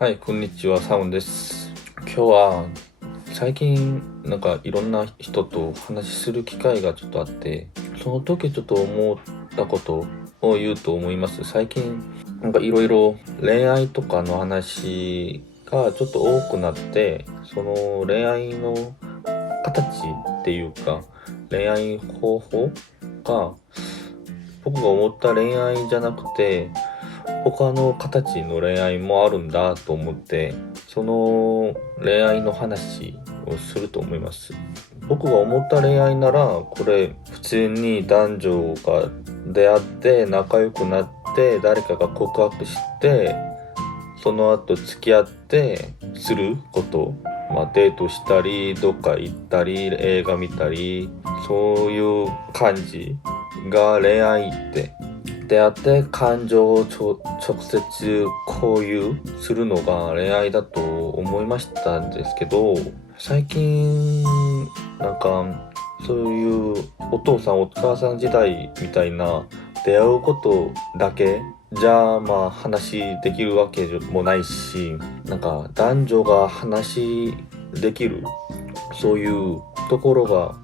はい、こんにちは、サウンです。今日は最近いろんな人とお話しする機会がちょっとあって、その時ちょっと思ったことを言うと思います。最近いろいろ恋愛とかの話がちょっと多くなって、その恋愛の形っていうか、恋愛方法が僕が思った恋愛じゃなくて、他の形の恋愛もあるんだと思って、その恋愛の話をすると思います。僕が思った恋愛なら、これ普通に男女が出会って仲良くなって、誰かが告白して、その後付き合ってすること、デートしたり、どっか行ったり、映画見たり、そういう感じが恋愛って出会って感情を直接共有するのが恋愛だと思いましたんですけど、最近そういうお父さんお母さん時代みたいな出会うことだけじゃ話できるわけもないし、男女が話できるそういうところが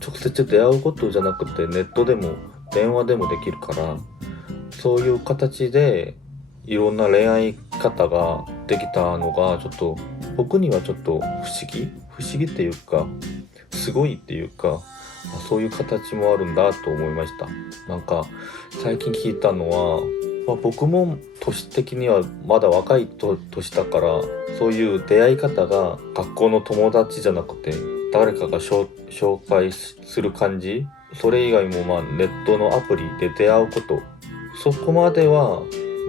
直接出会うことじゃなくて、ネットでも電話でもできるから、そういう形でいろんな恋愛方ができたのがちょっと僕にはちょっと不思議っていうか、すごいっていうか、そういう形もあるんだと思いました。最近聞いたのは、僕も年的にはまだ若い年だから、そういう出会い方が学校の友達じゃなくて誰かが紹介する感じ、それ以外もネットのアプリで出会うこと、そこまでは、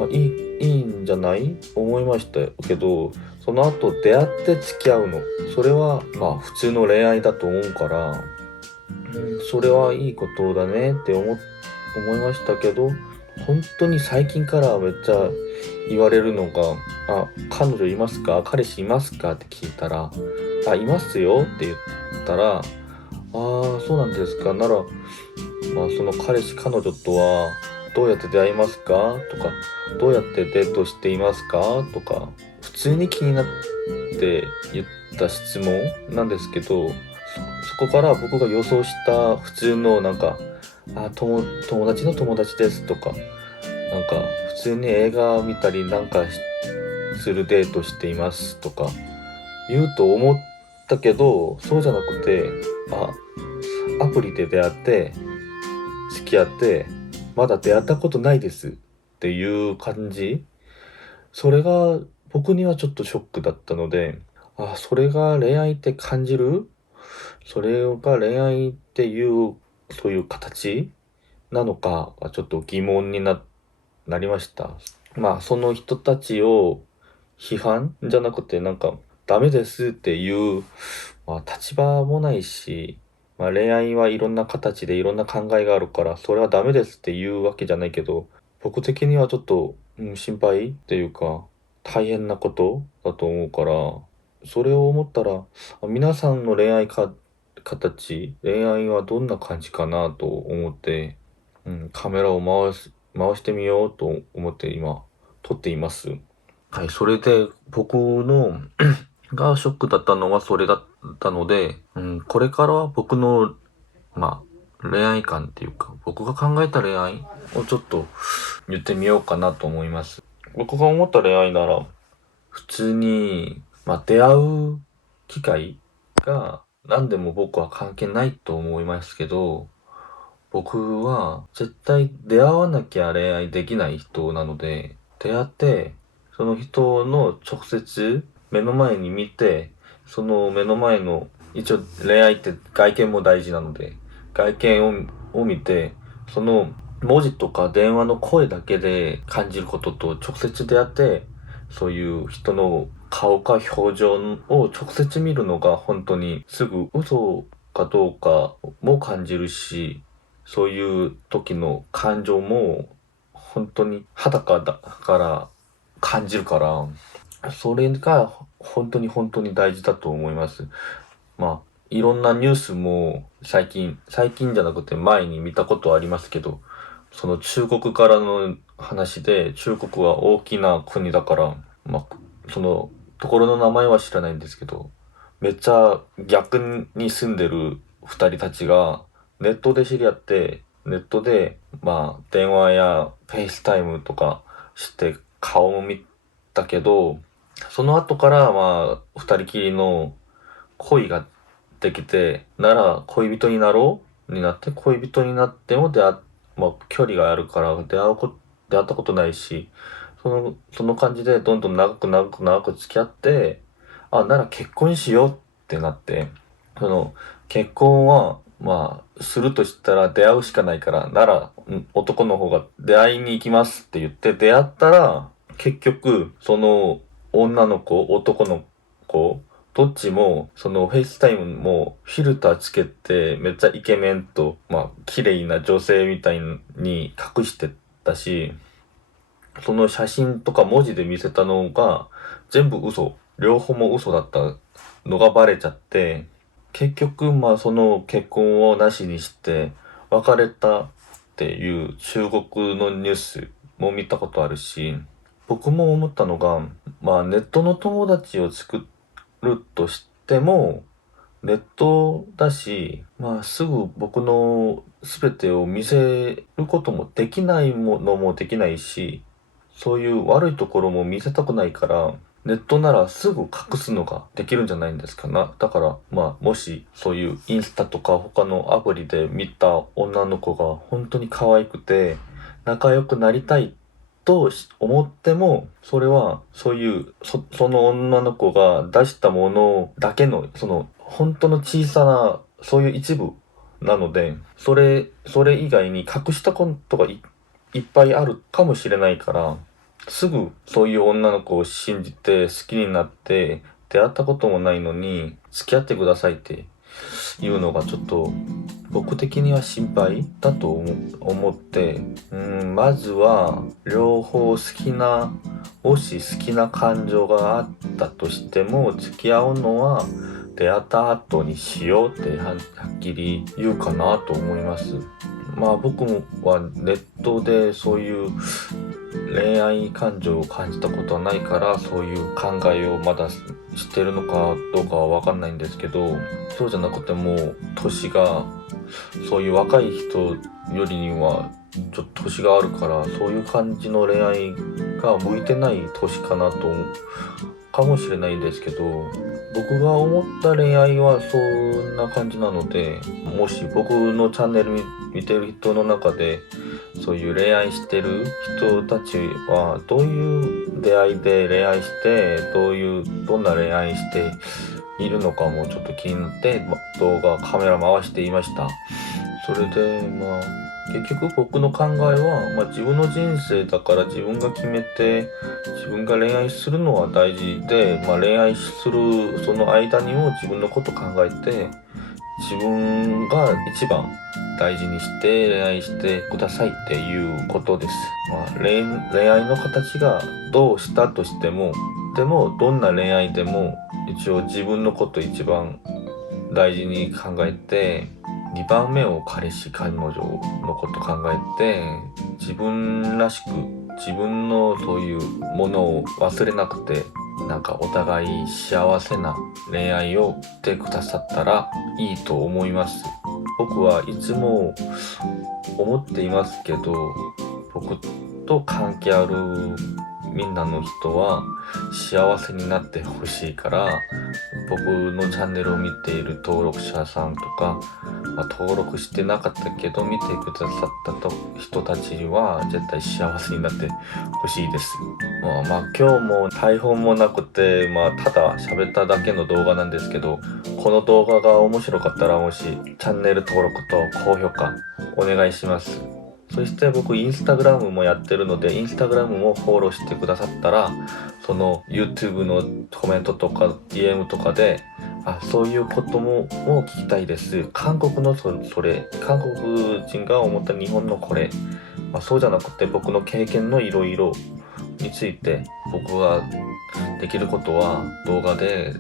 いいんじゃない思いましたけど、その後出会って付き合うの、それは普通の恋愛だと思うから、それはいいことだねって思いましたけど、本当に最近からめっちゃ言われるのが、彼女いますか、彼氏いますかって聞いたら、いますよって言ったら、そうなんですか、なら、その彼氏彼女とはどうやって出会いますかとか、どうやってデートしていますかとか、普通に気になって言った質問なんですけど、そこから僕が予想した普通の友達の友達ですとか、普通に映画見たりするデートしていますとか言うと思ったけど、そうじゃなくて、アプリで出会って付き合ってまだ出会ったことないですっていう感じ、それが僕にはちょっとショックだったので、それが恋愛って感じる、それが恋愛っていうそういう形なのかがちょっと疑問になりました。その人たちを批判じゃなくて、ダメですっていう、立場もないし、恋愛はいろんな形でいろんな考えがあるから、それはダメですっていうわけじゃないけど、僕的にはちょっと、心配っていうか、大変なことだと思うから、それを思ったら、皆さんの恋愛はどんな感じかなと思って、カメラを回してみようと思って今、撮っています。はい、それで僕のがショックだったのはそれだったので、これからは僕の、恋愛観っていうか、僕が考えた恋愛をちょっと言ってみようかなと思います。僕が思った恋愛なら、普通に、出会う機会が何でも僕は関係ないと思いますけど、僕は絶対出会わなきゃ恋愛できない人なので、出会って、その人の直接目の前に見て、その目の前の、一応恋愛って外見も大事なので、外見を見て、その文字とか電話の声だけで感じることと直接出会って、そういう人の顔か表情を直接見るのが本当にすぐ嘘かどうかも感じるし、そういう時の感情も本当に裸だから感じるから、それが本当に大事だと思います。いろんなニュースも最近じゃなくて前に見たことありますけど、その中国からの話で、中国は大きな国だから、そのところの名前は知らないんですけど、めっちゃ逆に住んでる二人たちがネットで知り合って、ネットでまあ電話やフェイスタイムとかして顔も見たけど、その後からまあ二人きりの恋ができて、なら恋人になろうになって、恋人になってもまあ距離があるから出会ったことないし、その感じでどんどん長く付き合って、なら結婚しようってなって、その、結婚は、まあ、するとしたら出会うしかないから、なら、男の方が出会いに行きますって言って出会ったら、結局、その女の子、男の子、どっちも、そのフェイスタイムもフィルターつけて、めっちゃイケメンと、まあ、綺麗な女性みたいに隠してたし、その写真とか文字で見せたのが全部嘘。両方も嘘だったのがバレちゃって、結局まあその結婚をなしにして別れたっていう中国のニュースも見たことあるし、僕も思ったのが、まあネットの友達を作るとしても、ネットだし、まあすぐ僕の全てを見せることもできないものもできないし、そういう悪いところも見せたくないから、ネットならすぐ隠すのができるんじゃないんですかな。だから、まあ、もしそういうインスタとか他のアプリで見た女の子が本当に可愛くて、仲良くなりたいと思っても、それはそういうその女の子が出したものだけの、その本当の小さなそういう一部なので、それ以外に隠したことがいっぱいあるかもしれないから、すぐそういう女の子を信じて好きになって出会ったこともないのに付き合ってくださいっていうのがちょっと僕的には心配だと思って、まずは両方もし好きな感情があったとしても付き合うのは出会った後にしようってはっきり言うかなと思います。まあ僕はネットでそういう恋愛感情を感じたことはないからそういう考えをまだしてるのかどうかはわかんないんですけど、そうじゃなくても年がそういう若い人よりにはちょっと年があるから、そういう感じの恋愛が向いてない年かなとかもしれないんですけど、僕が思った恋愛はそんな感じなので、もし僕のチャンネル見てる人の中でそういう恋愛してる人たちはどういう出会いで恋愛して、どんな恋愛しているのかもちょっと気になって、カメラ回していました。それでまあ結局僕の考えは、まあ、自分の人生だから自分が決めて自分が恋愛するのは大事で、まあ、恋愛するその間にも自分のこと考えて自分が一番大事にして恋愛してくださいっていうことです。まあ、恋愛の形がどうしたとしても、でもどんな恋愛でも一応自分のこと一番大事に考えて、2番目を彼氏彼女のこと考えて自分らしく自分のそういうものを忘れなくて、なんかお互い幸せな恋愛をしてくださったらいいと思います。僕はいつも思っていますけど、僕と関係あるみんなの人は幸せになってほしいから、僕のチャンネルを見ている登録者さんとか、まあ、登録してなかったけど見てくださった人たちは絶対幸せになってほしいです。まあ今日も台本もなくて、まあただ喋っただけの動画なんですけど、この動画が面白かったらもしチャンネル登録と高評価お願いします。そして僕インスタグラムもやってるので、インスタグラムもフォローしてくださったら、その YouTube のコメントとか DM とかで、そういうことも聞きたいです。韓国のそれ、韓国人が思った日本のこれ、そうじゃなくて僕の経験のいろいろについて僕ができることは動画で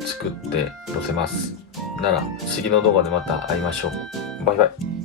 作って載せます。なら次の動画でまた会いましょう。バイバイ。